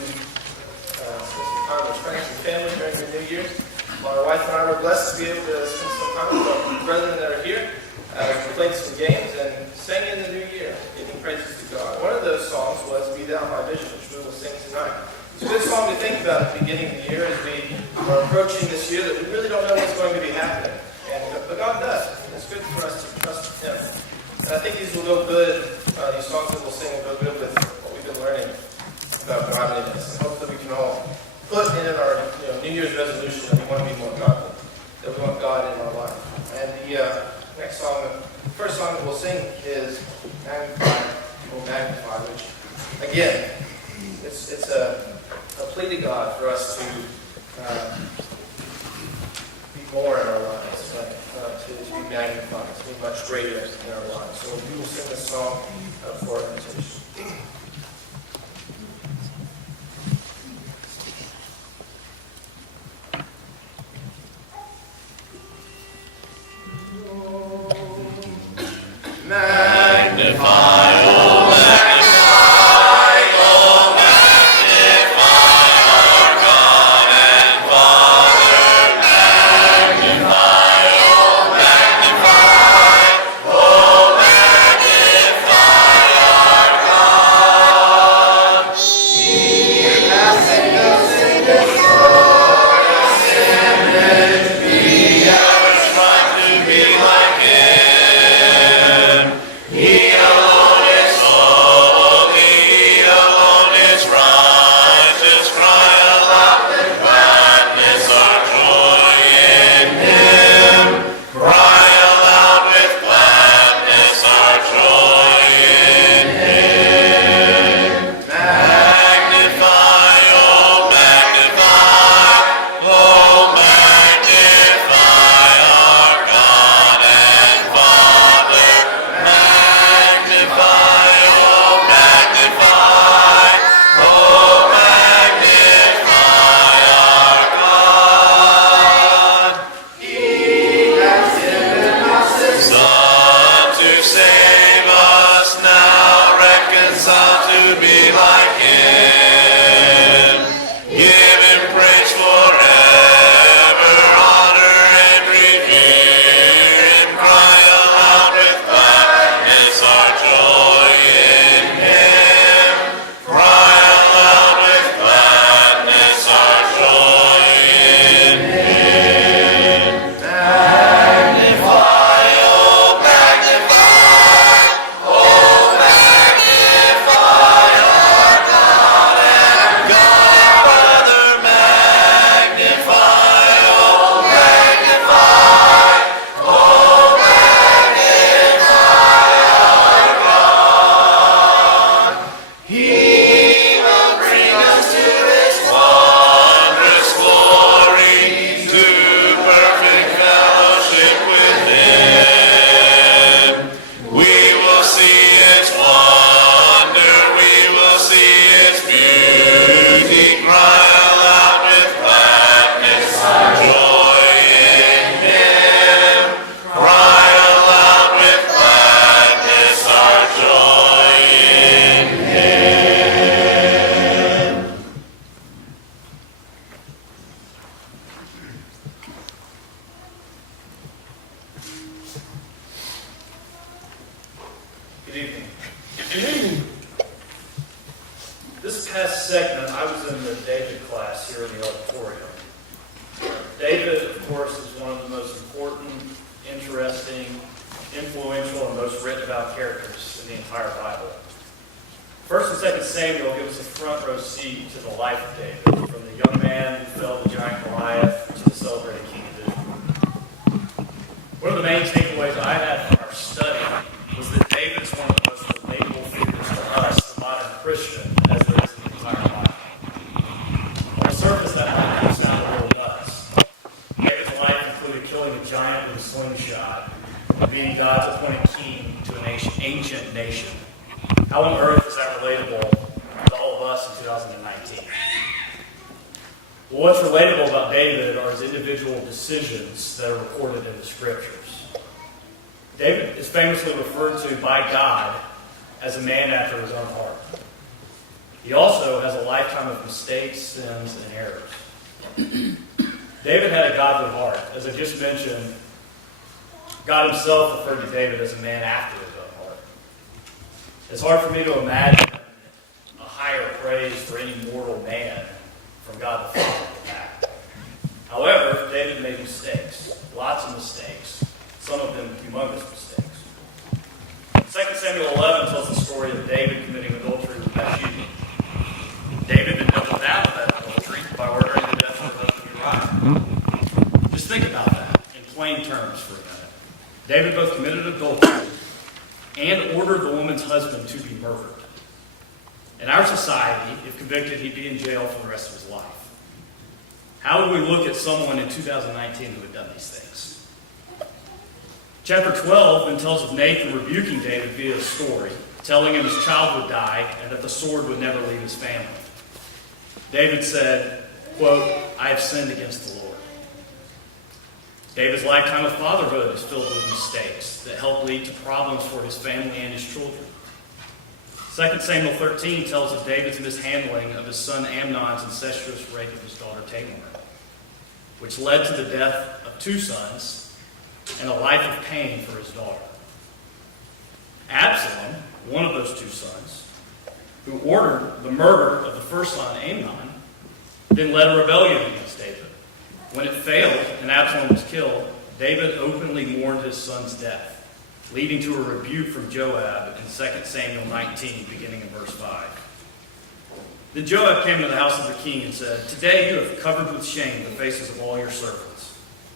spend some time with friends and family during the New Year. My wife and I were blessed to be able to spend some time with our brethren that are here. We played some games and sang in the New Year, giving praises to God. One of those songs was Be Thou My Vision, which we will sing tonight. It's a good song to think about at the beginning of the year as we are approaching this year that we really don't know what's going to be happening. But God does. And it's good for us to trust Him. And I think these will go good, these songs that we'll sing will go good with what we've been learning about godliness. And hope that we can all put in our New Year's resolution that we want to be more godly, that we want God in our life. And the next song, the first song that we'll sing is Magnify, or Magnify, which, again, it's a plea to God for us to be more in our lives, to be magnified, to be much greater in our lives. So we will sing this song for our invitation. Magnify. How on earth is that relatable to all of us in 2019? Well, what's relatable about David are his individual decisions that are recorded in the Scriptures. David is famously referred to by God as a man after his own heart. He also has a lifetime of mistakes, sins, and errors. David had a godly heart. As I just mentioned, God himself referred to David as a man after his own heart. It's hard for me to imagine a higher praise for any mortal man from God the Father than that. However, David made mistakes, lots of mistakes, some of them humongous mistakes. 2 Samuel 11 tells the story of David committing adultery with Bathsheba. David then doubled down with that adultery by ordering the death of her husband Uriah. Just think about that in plain terms for a minute. David both committed adultery and ordered the woman's husband to be murdered. In our society, if convicted, he'd be in jail for the rest of his life. How would we look at someone in 2019 who had done these things? Chapter 12 then tells of Nathan rebuking David via a story, telling him his child would die and that the sword would never leave his family. David said, quote, "I have sinned against the Lord." David's lifetime of fatherhood is filled with mistakes that help lead to problems for his family and his children. 2 Samuel 13 tells of David's mishandling of his son Amnon's incestuous rape of his daughter Tamar, which led to the death of 2 sons and a life of pain for his daughter. Absalom, one of those 2 sons, who ordered the murder of the first son, Amnon, then led a rebellion against David. When it failed and Absalom was killed, David openly mourned his son's death, leading to a rebuke from Joab in 2 Samuel 19, beginning in verse 5. Then Joab came to the house of the king and said, "Today you have covered with shame the faces of all your servants,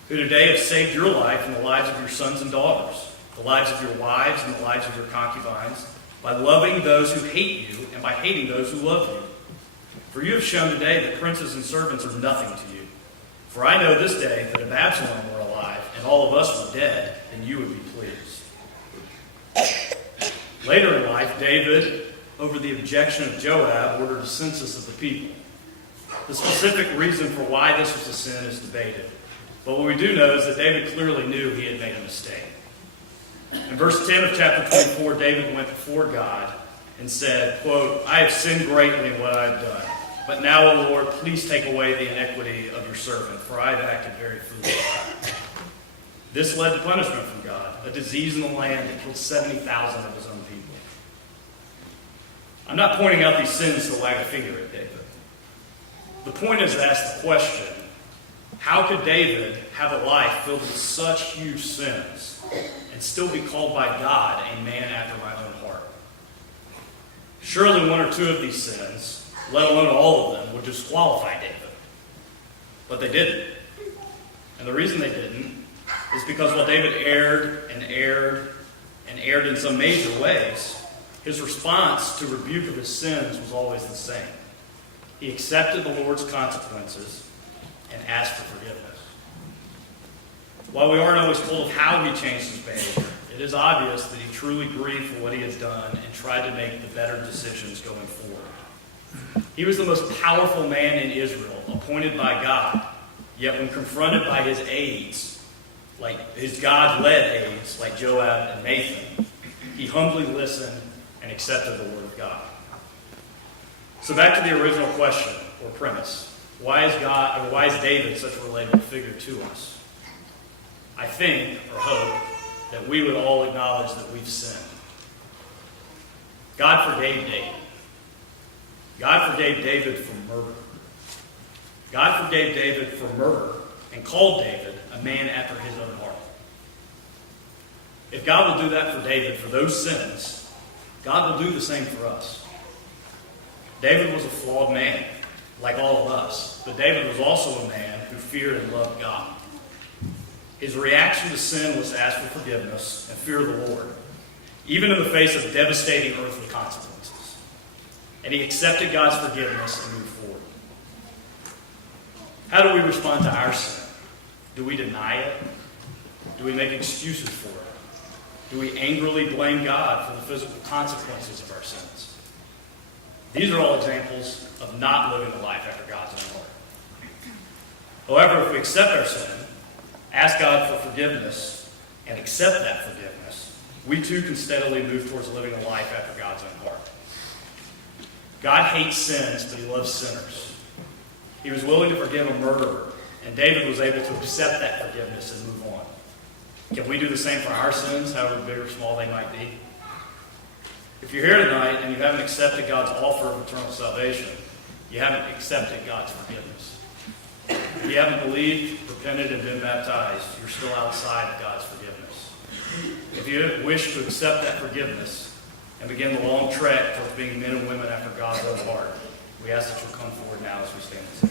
who today have saved your life and the lives of your sons and daughters, the lives of your wives and the lives of your concubines, by loving those who hate you and by hating those who love you. For you have shown today that princes and servants are nothing to you. For I know this day that if Absalom were alive and all of us were dead, then you would be pleased." Later in life, David, over the objection of Joab, ordered a census of the people. The specific reason for why this was a sin is debated. But what we do know is that David clearly knew he had made a mistake. In verse 10 of chapter 24, David went before God and said, quote, "I have sinned greatly in what I have done. But now, O Lord, please take away the iniquity of your servant, for I have acted very foolishly." This led to punishment from God, a disease in the land that killed 70,000 of his own people. I'm not pointing out these sins to wag a finger at David. The point is to ask the question, how could David have a life filled with such huge sins and still be called by God a man after my own heart? Surely 1 or 2 of these sins, let alone all of them, would disqualify David. But they didn't. And the reason they didn't is because while David erred in some major ways, his response to rebuke of his sins was always the same. He accepted the Lord's consequences and asked for forgiveness. While we aren't always told of how he changed his behavior, it is obvious that he truly grieved for what he had done and tried to make the better decisions going forward. He was the most powerful man in Israel, appointed by God, yet when confronted by his aides, like his God-led aides, like Joab and Nathan, he humbly listened and accepted the word of God. So back to the original question or premise. Why is David such a relatable figure to us? I think, or hope, that we would all acknowledge that we've sinned. God forgave David. God forgave David for murder. God forgave David for murder and called David a man after his own heart. If God will do that for David for those sins, God will do the same for us. David was a flawed man, like all of us, but David was also a man who feared and loved God. His reaction to sin was to ask for forgiveness and fear the Lord, even in the face of devastating earthly consequences. And he accepted God's forgiveness and moved forward. How do we respond to our sin? Do we deny it? Do we make excuses for it? Do we angrily blame God for the physical consequences of our sins? These are all examples of not living a life after God's own heart. However, if we accept our sin, ask God for forgiveness, and accept that forgiveness, we too can steadily move towards living a life after God's own heart. God hates sins, but he loves sinners. He was willing to forgive a murderer, and David was able to accept that forgiveness and move on. Can we do the same for our sins, however big or small they might be? If you're here tonight and you haven't accepted God's offer of eternal salvation, you haven't accepted God's forgiveness. If you haven't believed, repented, and been baptized, you're still outside of God's forgiveness. If you wish to accept that forgiveness and begin the long trek towards being men and women after God's own heart, we ask that you'll come forward now as we stand and sing.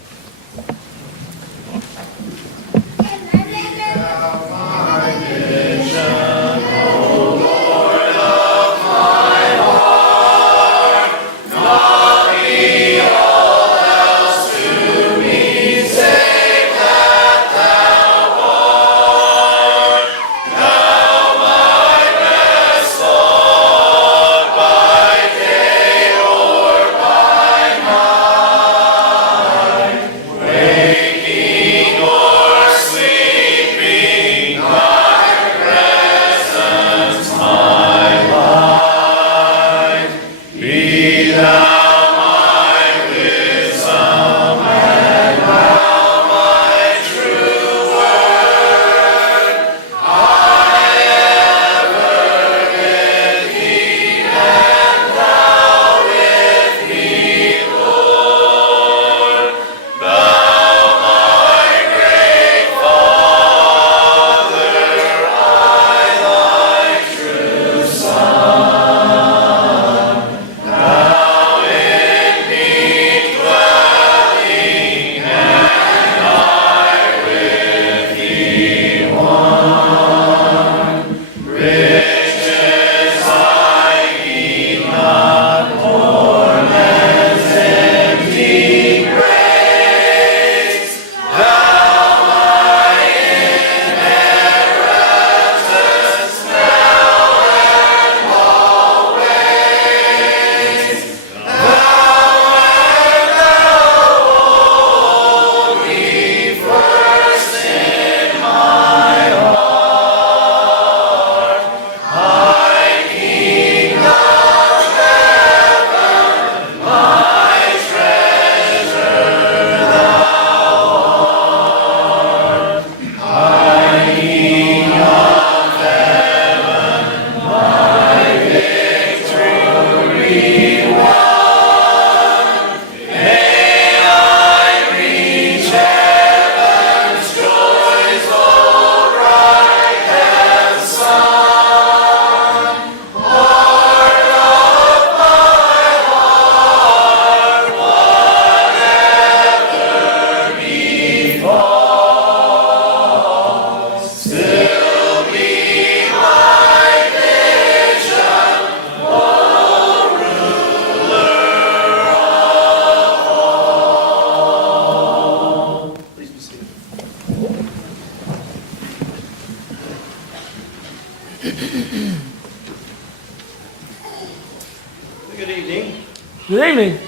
Good evening. Good evening.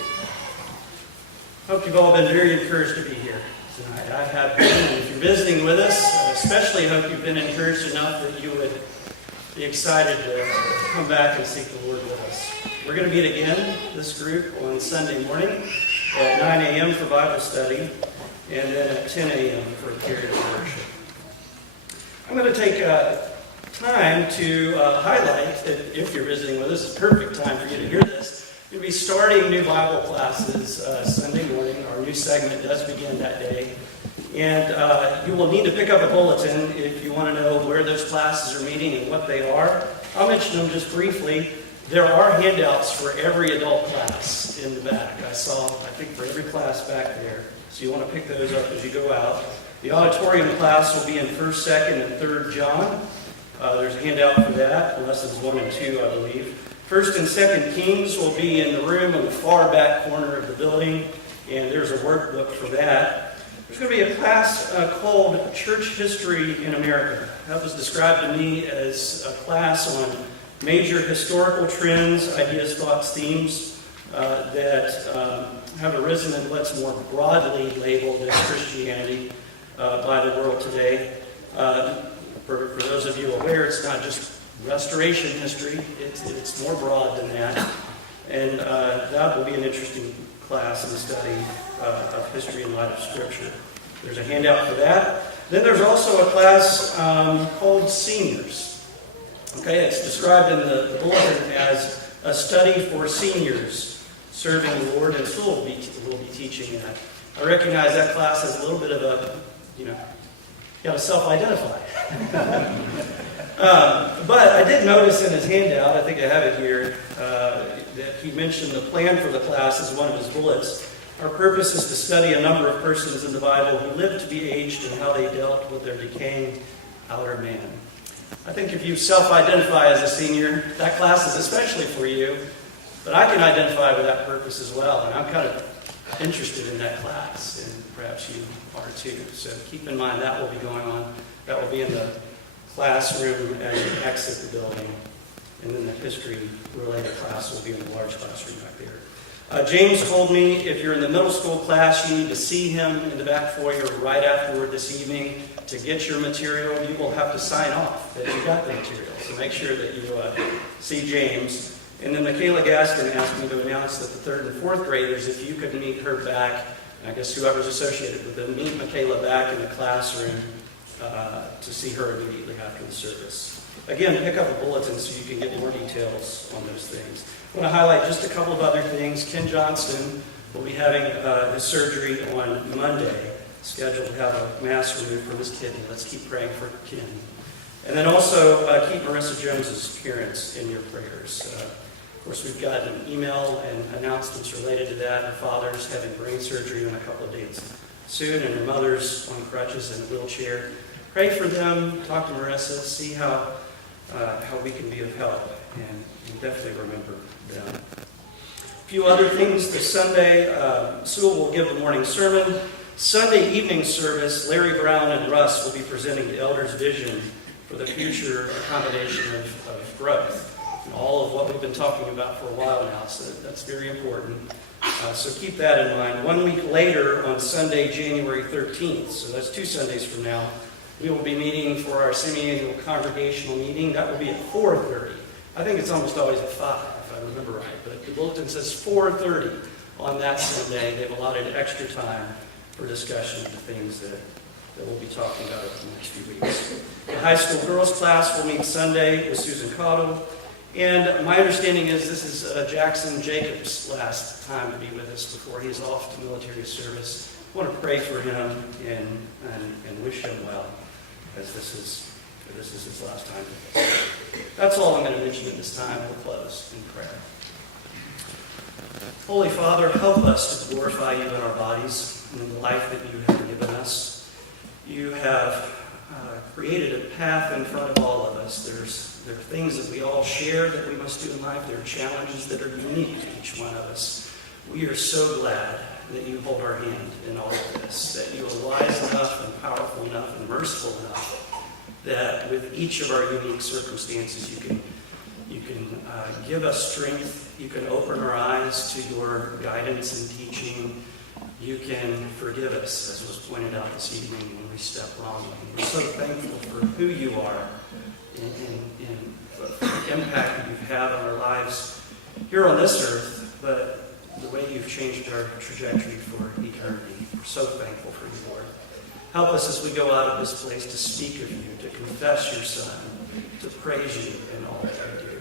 Hope you've all been very encouraged to be here tonight. I have been, and if you're visiting with us, I especially hope you've been encouraged enough that you would be excited to come back and seek the Lord with us. We're going to meet again, this group, on Sunday morning at 9 a.m. for Bible study, and then at 10 a.m. for a period of worship. I'm going to take time to highlight that if you're visiting with us, it's a perfect time for you to hear this. We'll be starting new Bible classes Sunday morning. Our new segment does begin that day. And you will need to pick up a bulletin if you want to know where those classes are meeting and what they are. I'll mention them just briefly. There are handouts for every adult class in the back. I think for every class back there. So you want to pick those up as you go out. The auditorium class will be in 1st, 2nd, and 3rd John. There's a handout for that, lessons 1 and 2, I believe. 1st and 2nd Kings will be in the room in the far back corner of the building, and there's a workbook for that. There's going to be a class called Church History in America. That was described to me as a class on major historical trends, ideas, thoughts, themes that have arisen in what's more broadly labeled as Christianity by the world today. For those of you aware, it's not just restoration history, it's more broad than that. And that will be an interesting class in the study of history in light of Scripture. There's a handout for that. Then there's also a class called Seniors. Okay, it's described in the bulletin as a study for seniors serving the Lord, and Sewell will be teaching that. I recognize that class has a little bit of a, you got to self-identify. But I did notice in his handout, I think I have it here, that he mentioned the plan for the class as one of his bullets. Our purpose is to study a number of persons in the Bible who lived to be aged and how they dealt with their decaying outer man. I think if you self-identify as a senior, that class is especially for you, but I can identify with that purpose as well, and I'm kind of interested in that class, and perhaps you are too. So keep in mind that will be going on. That will be in the classroom as you exit the building, and then the history-related class will be in the large classroom back there. James told me if you're in the middle school class, you need to see him in the back foyer right afterward this evening to get your material. You will have to sign off that you got the material. So make sure that you see James. And then Michaela Gaskin asked me to announce that the 3rd and 4th graders, if you could meet her back, and I guess whoever's associated with them, meet Michaela back in the classroom to see her immediately after the service. Again, pick up a bulletin so you can get more details on those things. I want to highlight just a couple of other things. Ken Johnston will be having his surgery on Monday, scheduled to have a mass removed from his kidney. Let's keep praying for Ken. And then also keep Marissa Jones's parents in your prayers. Of course, we've got an email and announcements related to that. Her father's having brain surgery in a couple of days soon, and her mother's on crutches in a wheelchair. Pray for them. Talk to Marissa. See how we can be of help, and definitely remember them. A few other things. This Sunday, Sewell will give a morning sermon. Sunday evening service, Larry Brown and Russ will be presenting the elders' vision for the future accommodation of growth. And all of what we've been talking about for a while now, so that's very important. So keep that in mind. 1 week later, on Sunday, January 13th, so that's 2 Sundays from now, we will be meeting for our semi-annual congregational meeting. That will be at 4:30. I think it's almost always at 5, if I remember right. But the bulletin says 4:30 on that Sunday. They've allotted extra time for discussion of the things that we'll be talking about over the next few weeks. The high school girls class will meet Sunday with Susan Cotto. And my understanding is this is Jackson Jacobs' last time to be with us before he's off to military service. I want to pray for him and wish him well, as this is his last time with us. That's all I'm going to mention at this time. We'll close in prayer. Holy Father, help us to glorify you in our bodies and in the life that you have given us. You have created a path in front of all of us. There are things that we all share that we must do in life. There are challenges that are unique to each one of us. We are so glad that you hold our hand in all of this, that you are wise enough and powerful enough and merciful enough that with each of our unique circumstances you can give us strength. You can open our eyes to your guidance and teaching. You can forgive us, as was pointed out this evening, when we step wrong. We're so thankful for who you are and the impact that you've had on our lives here on this earth, but the way you've changed our trajectory for eternity. We're so thankful for you, Lord. Help us as we go out of this place to speak of you, to confess your Son, to praise you in all that we do.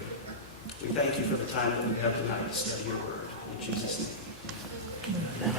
We thank you for the time that we have tonight to study your word. In Jesus' name.